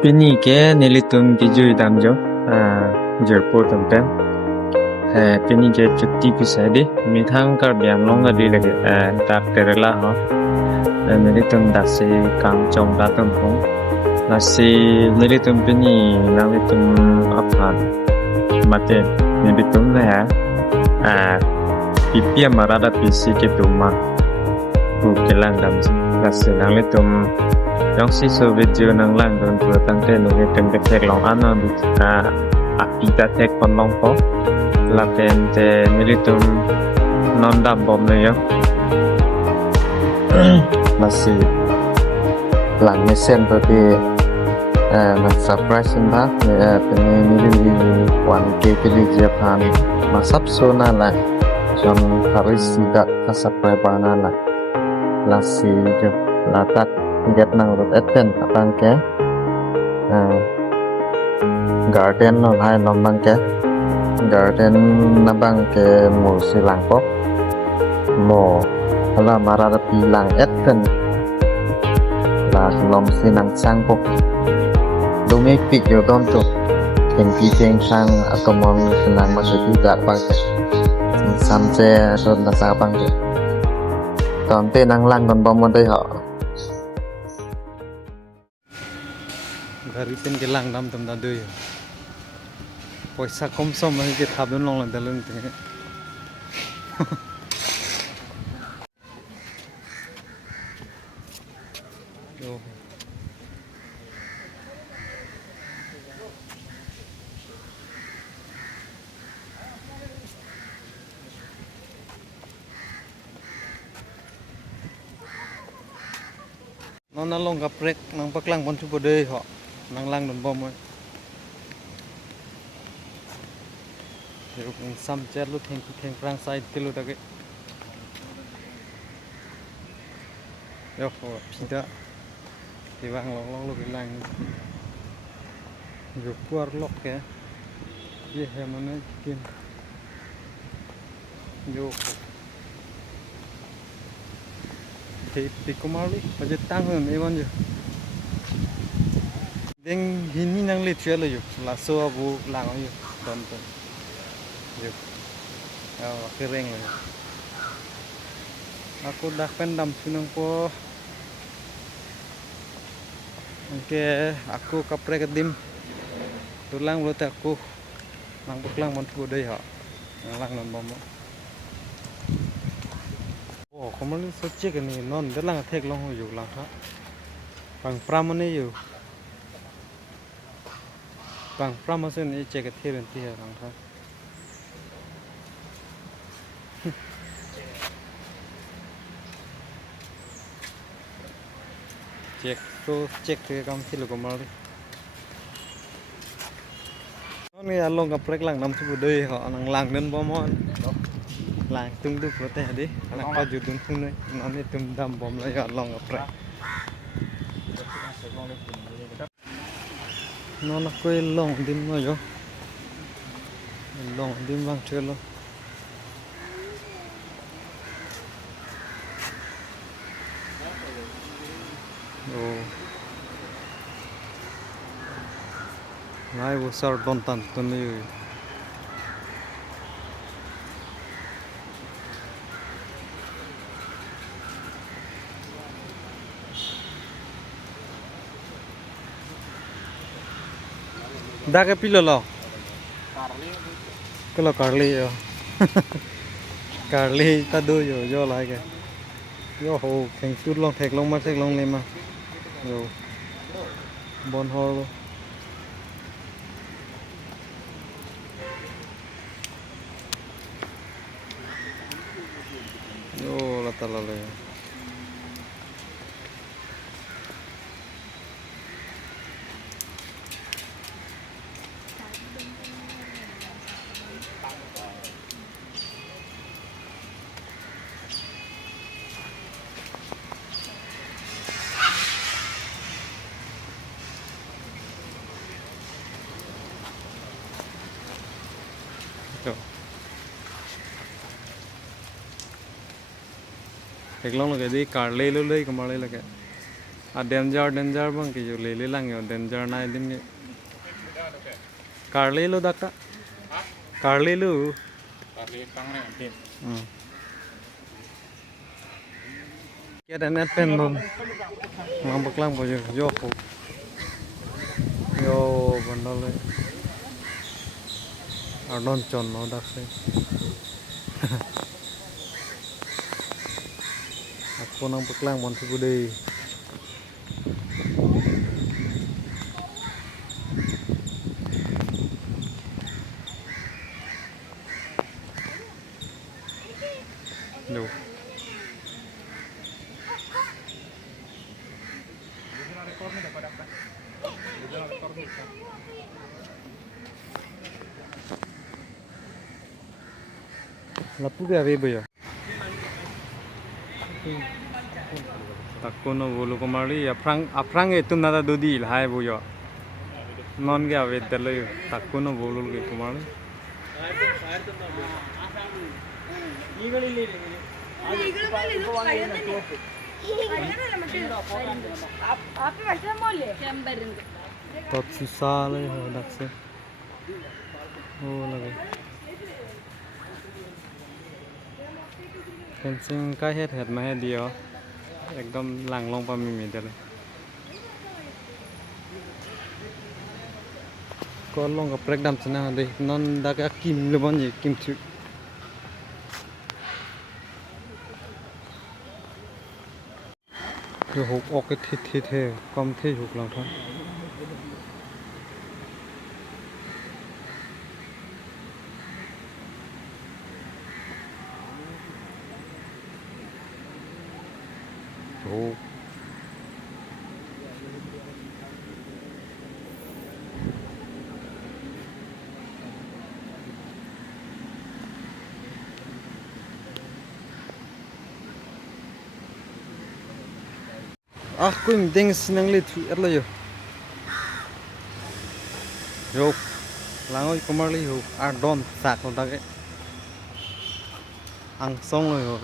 Pinike nilitum kijui damjo jerpo tempen pinike cuti pisadi mithang kar biam longa di lagi tak terela ho nilitum dasi kang chong datum ho nasi nilitum pini nalitum apan mate nilitum na ya pipi marada pisi ketuma bukelang damji nasi nalitum yang si video nang lang don tu tangte no ke tem tek long ana bu apita tek kon long ko la pen te militum non dam bom ne yo masih lang mesen tapi man surprise ba pen ni wan ke ke Japan masap sona la jon haris ga subscribe na la lasi jo latak get nang rut eten apang ke garden no hai nom bang ke garden na bang ke mo silang pok mo ala marara pilang eten la lom sinang sang pok dumi pik yo don to teng pi teng sang akomong senang masuk tidak bang ke samse don na sa bang ke ton te nang lang don bom mon dei ho garitin ke lang dam tam da doi poisa kom som ma ke thab don long lang da lung te yo nó long gặp rek nang paklang pon chu bodei ho nang lang don bom oi ruk sam chat lu theng prang sai tilu ta ke yo ho pida ti wang long lu ke lang yo puar lok ke ye he mane kin yo thì có máu đi, bây giờ tăng hơn mấy con rồi. Đừng hình năng liệt chưa rồi, là xua vụ làm rồi, tuần rồi, cái ring rồi. Aku dah pendam sunang po. Oke, aku kaprek kedim. Tulang mulut aku, lang beklang montu deh ha, lang non bom. Không có số chiếc cái này non rất là thèn long hồi dù là khác bằng pram này dù bằng pram mà xin chiếc cái thèn thì là khác chiếc số chiếc cái công ty của mình nó này long gặp rek lang năm số đây họ lang nên bom món lang tung đục rồi đi anak baju tung nih nanti tum dam bom lah ya long ngepre nó là quê long dim mà yo long dim vang chơi lo nai wo sar don tan ton ni đã cái pilo lo cái lo carly rồi carly ta đưa rồi do lại kìa do hồ thành chút long thẹt long mắt thẹt long này mà rồi bon ho luôn yo là ta làเลยthẹt long là cái gì cả lê luôn đây cầm lấy là cái danger bang ki yo le lang yo danger na din ni car le lo dakta car le lo kia dan net pen non mang baklang bo yo ko yo bandole adon chon no dakse aku nang baklang mon tu dei no lapu ga ve boyo takko no bolu komari aprang itu nada dodi hai boyo non ga ve dalo takko no bolu ge komari tot susah le dakse oh lagi fencing ka het ma he dio ekdom lang long pa mi dale ko long ka prek dam chana de non da ka kim le bon ye kim chu yo hok ok ke the kom the hok lang thon oh aku yang deng senang lihat erlo yo langoy kumarli yo don sak lo dake ang song lo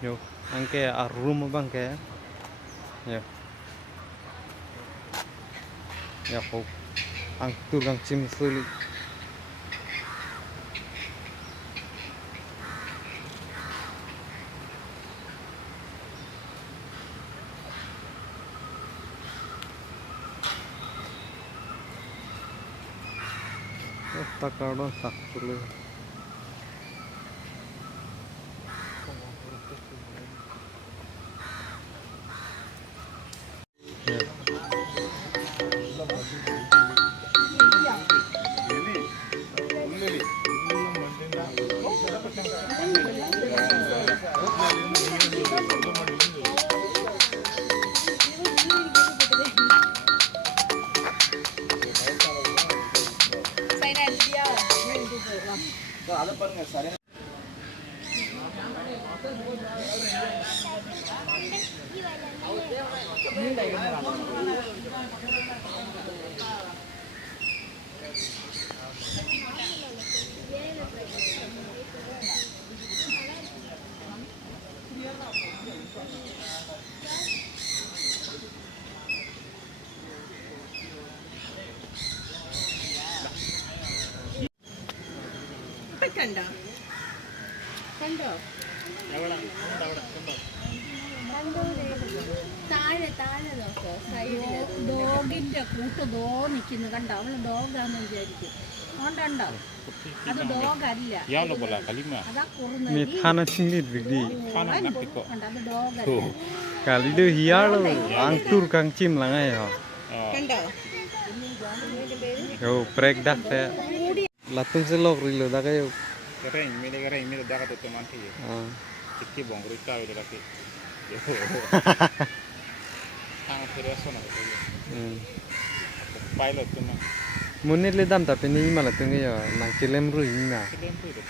yo angke room bang ke yo ya ho ang turgang chim suli takardon tak dulu കണ്ടോ കണ്ടോ താഴെ താഴെ നോക്കോ സൈഡില് ഡോഗിന്റെ കൂട്ട് ദോ നിൽക്കുന്നു കണ്ടോ അവള് ഡോഗാന്ന് വിചാരിക്കും അതുകൊണ്ടുണ്ടോ അത് ഡോഗല്ല അതാ ni thana singlit bigdi കണ്ടോ അത് ഡോഗല്ല kali do hialo ang tur kang chim langai ho കണ്ടോ yo prek dak te latung se lok rilo da kayo Kering, ini dah kata teman sih. Cikki bongkar itu ada lagi. Sangat serius nak. Pilot tu mah. munit le dam tapi ni malah tung yo nang kilem ru ina Keren tu itu.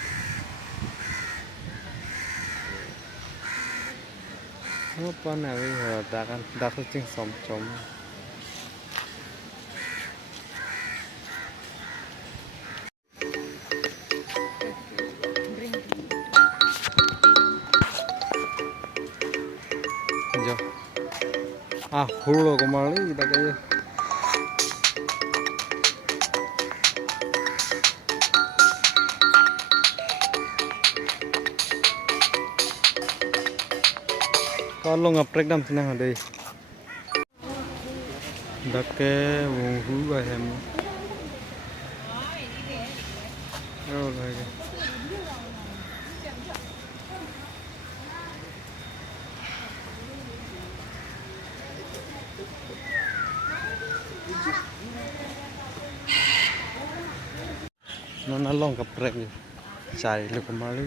apa na we ho da kan da su ching som chom Ah, hulo kembali kita kayak. Kalau ngaprek dam senang ada. Dake wunghu ayam. Oh lagi. Nó long ngaprek ni. Cai lu kembali.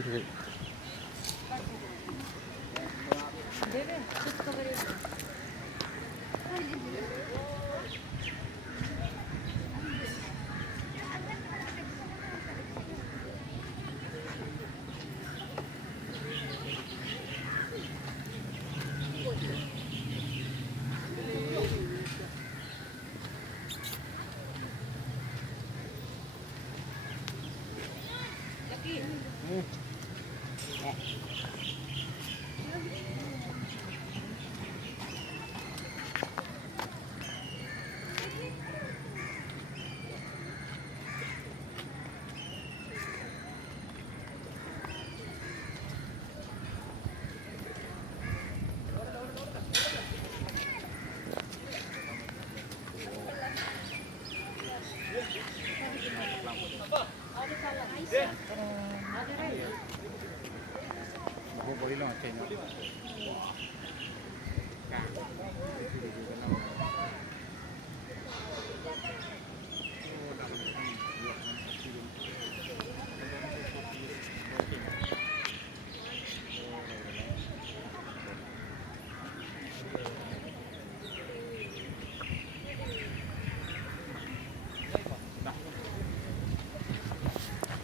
Aku boleh lah macam ni.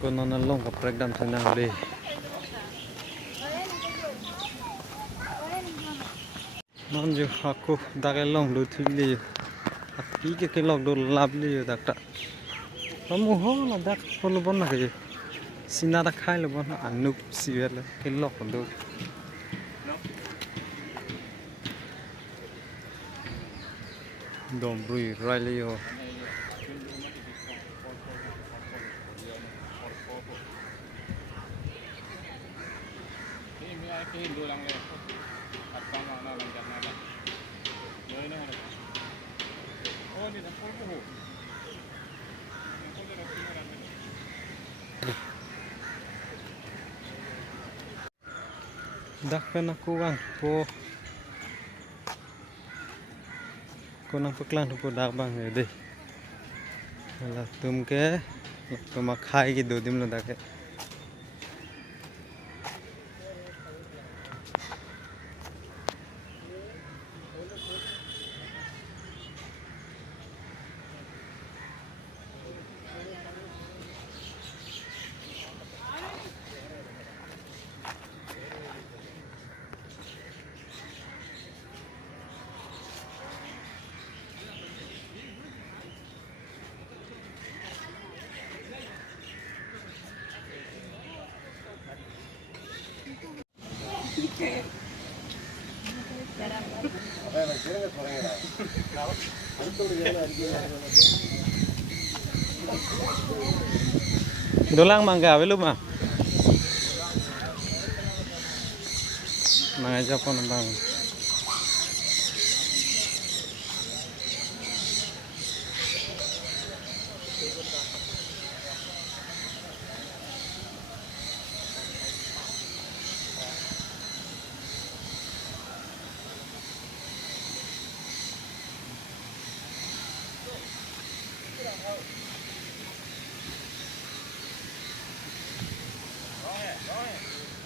Kono na long ngaprek dam senang deh. Non ju aku dake long lu thili. Aki ke long do labli dakta. Kamu ho la dak polu bon na ke. Sina da khai lu bon anup siwel ke lok do. Dom brui raili ho. Ini aku Hindu lang le. At sama na lang kat na lang. Loy na. Oh, ni dah pol ko. Dak kan aku bang po. Konang peklan ko dak bang deh. Lah tum ke tum khai ki do dim lo dak ke. Dolang mangga belum mah? Nang aja pun bang.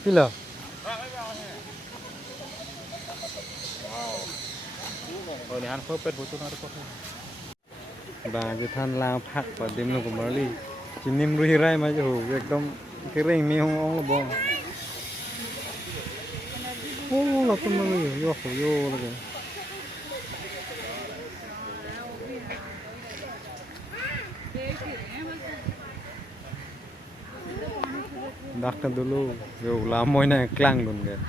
Pila? Oh, ni han pepet butuh na repot. Bang je than lang phak pa dim lo kumali. Chinim rui rai ma jo ekdom kering mi hong ong lo bong. Oh, la tum lo yo lo ke. Dakkan dulu, yo lamoy na klang dun ke.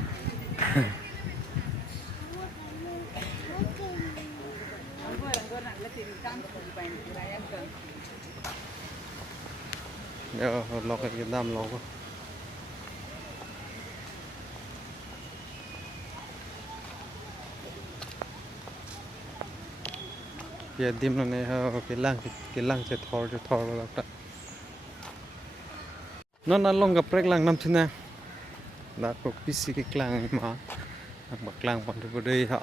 Yo, lo cái đam lo quá. Ya dim nó này cái lăng sẽ thor vào đó. Nó long gặp rek lang năm chân đã có pisi cái lang mà bạc lang còn được đây họ.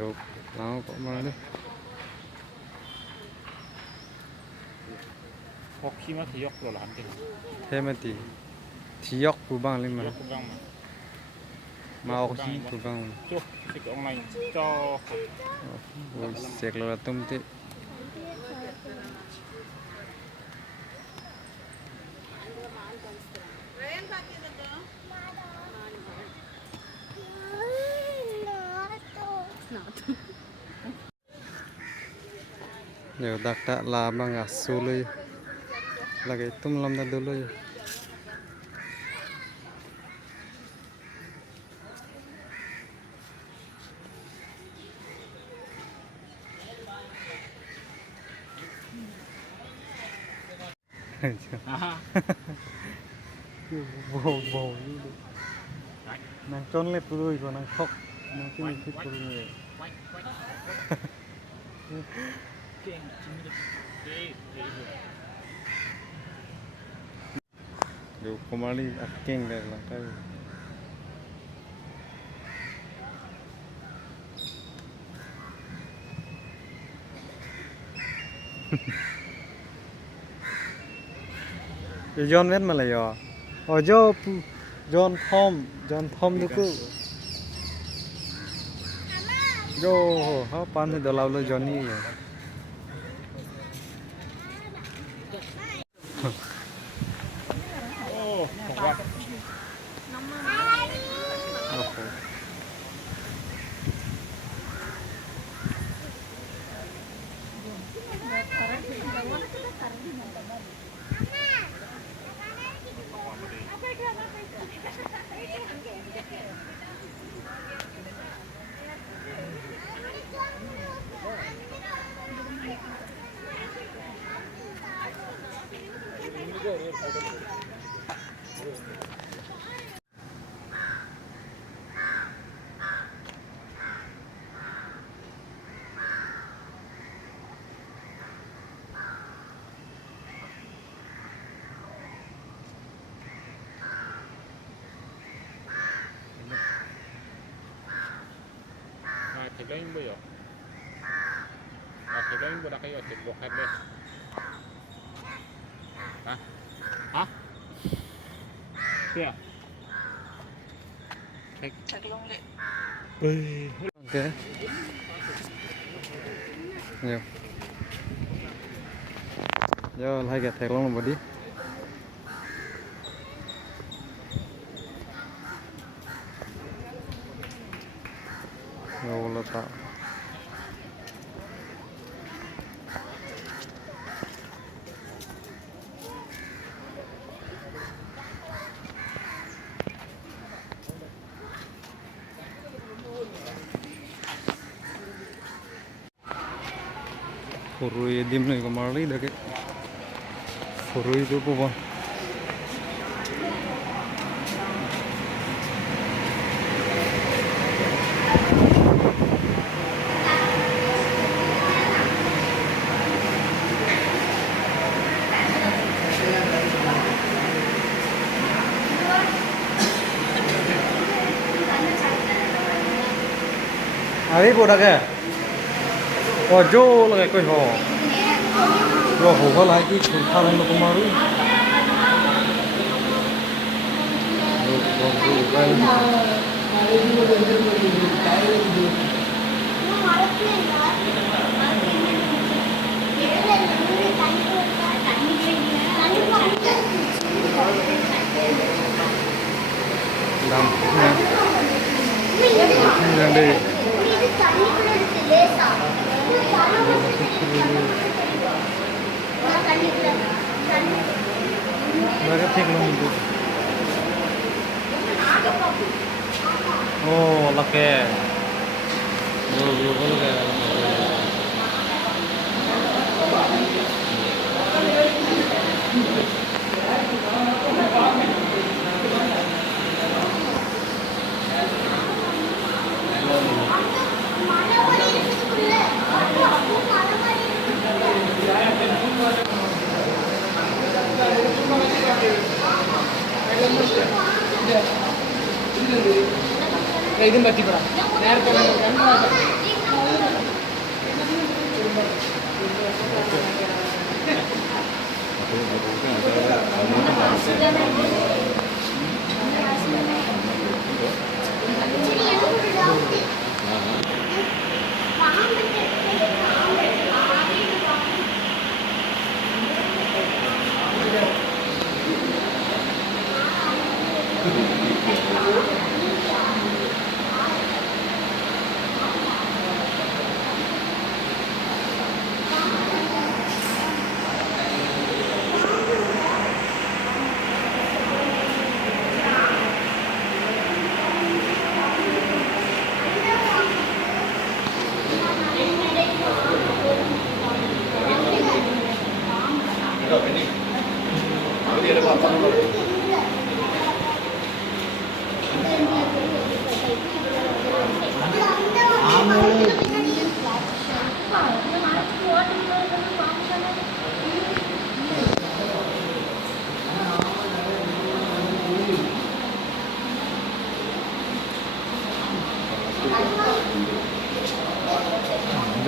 Yo, nó có mà đấy. 혹시나 기억도 안 돼. Thế mà thì yok của bang lên mà 기억도 mau khi của bang 쭉 이렇게 온라인 저 ôi sẹt là tum tê giờ đặc tạ là bằng à số lây là cái tum lâm đã đưa lây bồ nàng trốn lép rồi còn nàng khóc nàng cái mình thích của người Yo kembali aking dari lantai. John vet malah ya. Oh John Tom tu ku. Yo, ha pan tu dalau lo Johnny ya. 오, 와. Thịt bây giờ thịt lên bữa đó cái thịt luộc hết đây hả kia thịt luôn đấy Ok. Nhiều. Yo hai cái thẹt long một đi. Yo letak. Furui dim nih kemari dah ke. Furui itu apa? Ari boda ke? Oh jo lagi koi ho. Lo ho ko lagi chulta lo kumaru. Yang di தண்ணி lagi teklong itu. Oh, lagi. Bro, lagi. ഇതും പറ്റിപ്പെടാം നേരത്തെ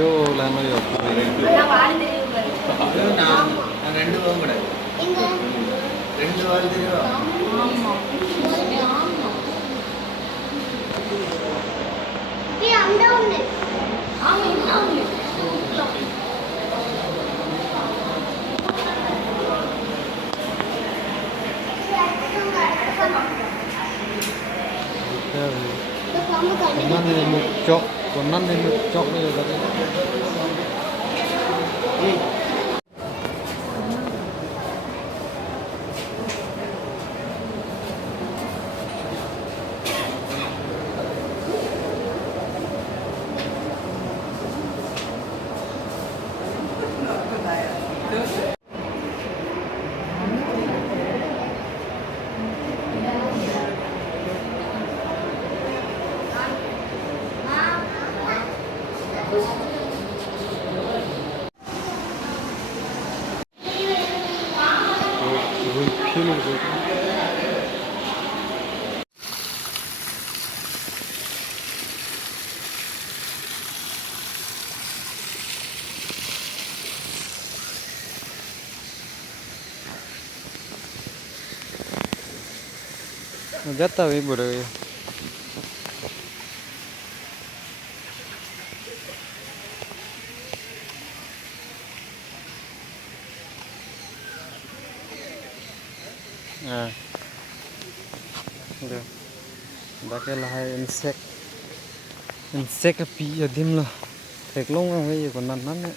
Yo, lano yo. Konan ni cok ni tadi. Jatuh ibu deh. Nah, udah. Pakai lah insek api ya dim lah. Teklong ang ay konan nan.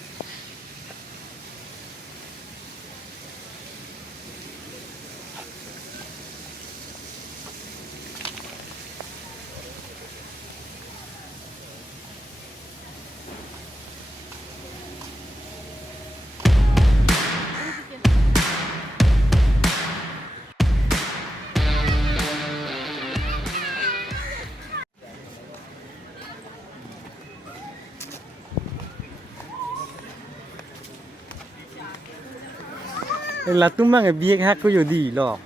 Là tung mang cái biếc hát có nhiều gì lo.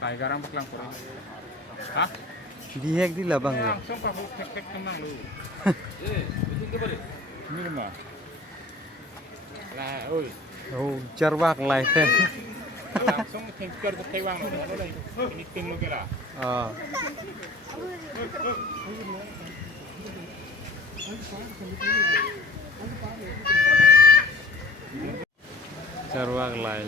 Tay garang paklang kurang. Hah? Biếc đi là bằng Langsung pak kek kemang lu. Betul ke balik? Ini mah. Lah, oi. Oh, charwak lại tên. Langsung tingkar ke Taiwan lu. Ini ting lu kira. Charwak lại.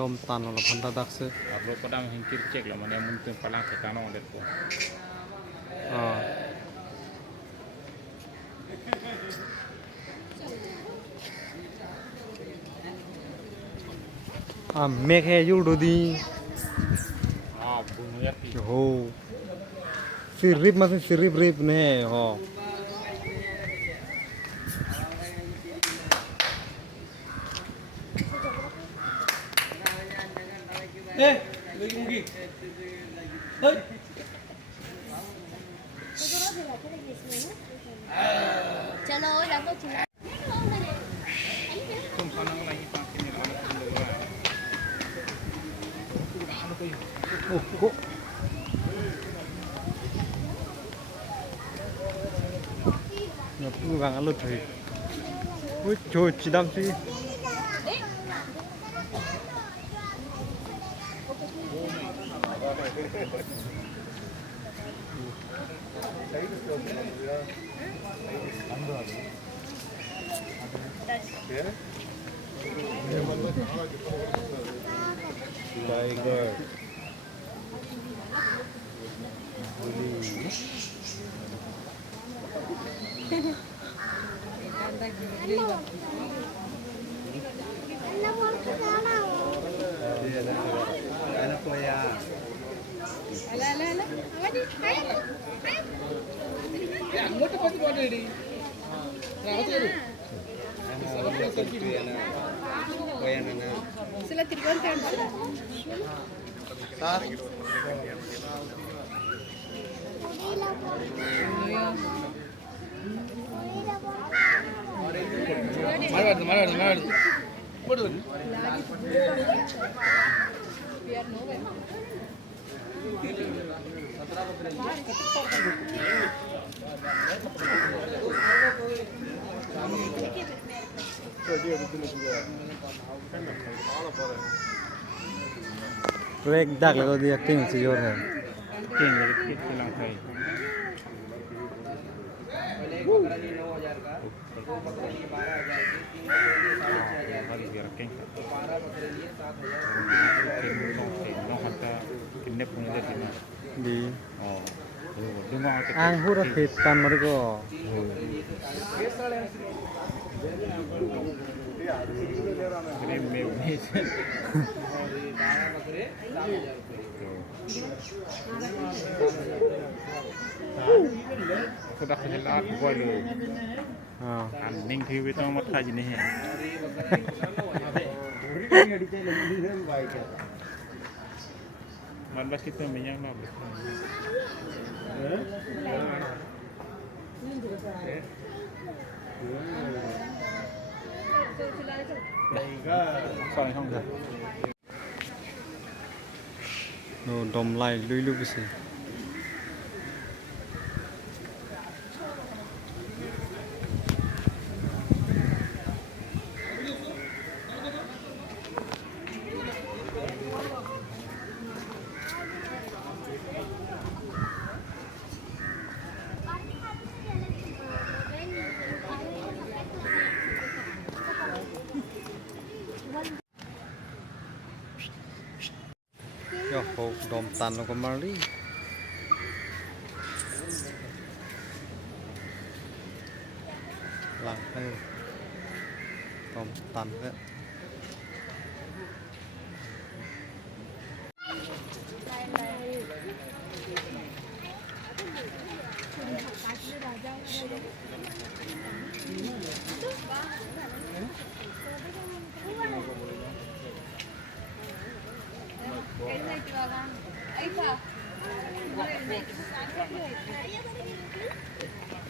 Dom tan olah benda dakse. Abro padang hingkir cek lah mana mungkin palang sekano ada tu. Mekhe yudo di. Bunuh ya ki. Ho. Sirip masih sirip ne ho. lagi mugi. Hei. चलो जाको चिल्ला Kum sana lagi pakai ni lama dulu ya. Oh, kok. Ngapu gang alut hai. Ui, trời chỉ đam chi. Tiger. അങ്ങോട്ട് പറ്റി പോട്ടേടി sila tiga kan മഴ biar no Rek dak lagi dia king sejor hai. King lagi kita lang thai. Bagi biar king. Nó hạt kinep punya dia sini. Di Oh, dengar kita. anggur hitam mereka. Ini mewah. Sudah kejelas boy lu. Ah. Aning TV itu amat kaji nih. Manbas kita minyak lah. Sorry không được. Nó đom lại lưỡi lưỡi gì. Ya, kau dom tan lo kembali. Langkai dom tan ke.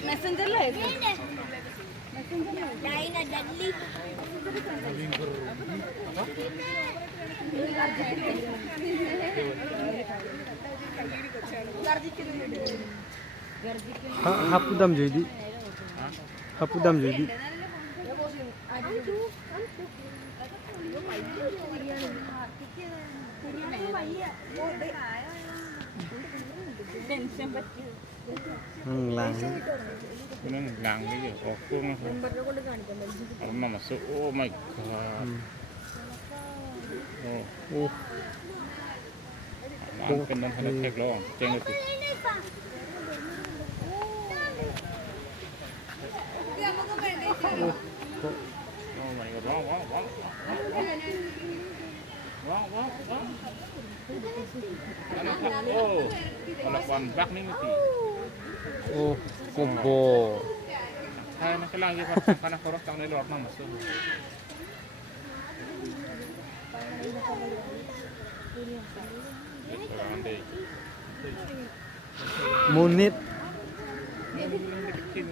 messenger lah itu messenger Dina Dudley Hapudam jadi. Hapudam jadi. Lang. Ini ngang ni, aku karena masuk. Oh my god. Oh. Makan dan hendak cek loh, cek itu. Oh my god, wow. Kalau pohon bak nih mesti. Oh, kubo. Saya nak lagi karena koros tahun ini orang masuk.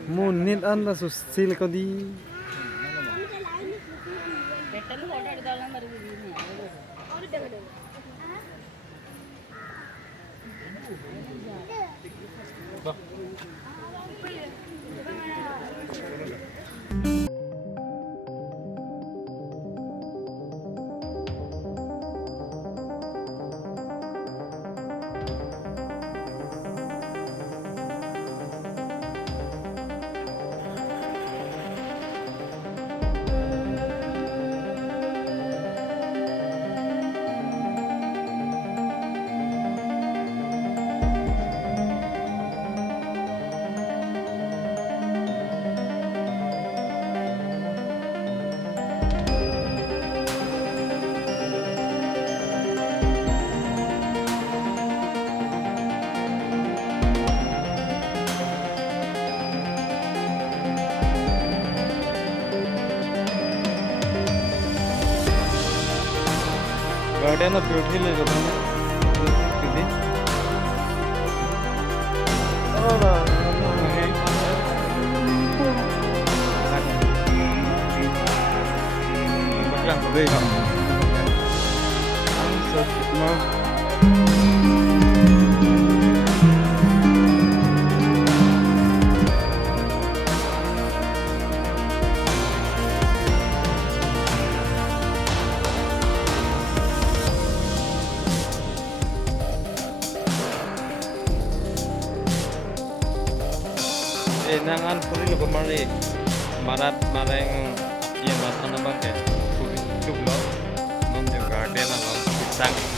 Munit anda susil ko di. പെട്ടെന്ന് photo എടുത്തോളാൻ പറഞ്ഞു garden of beauty ले जाता हूँ किसी Bác ở đây không? Ăn sốt mà nangan puri lo kemari marat mareng yang masa nambah ke puri cukup lo non juga garden alam pisang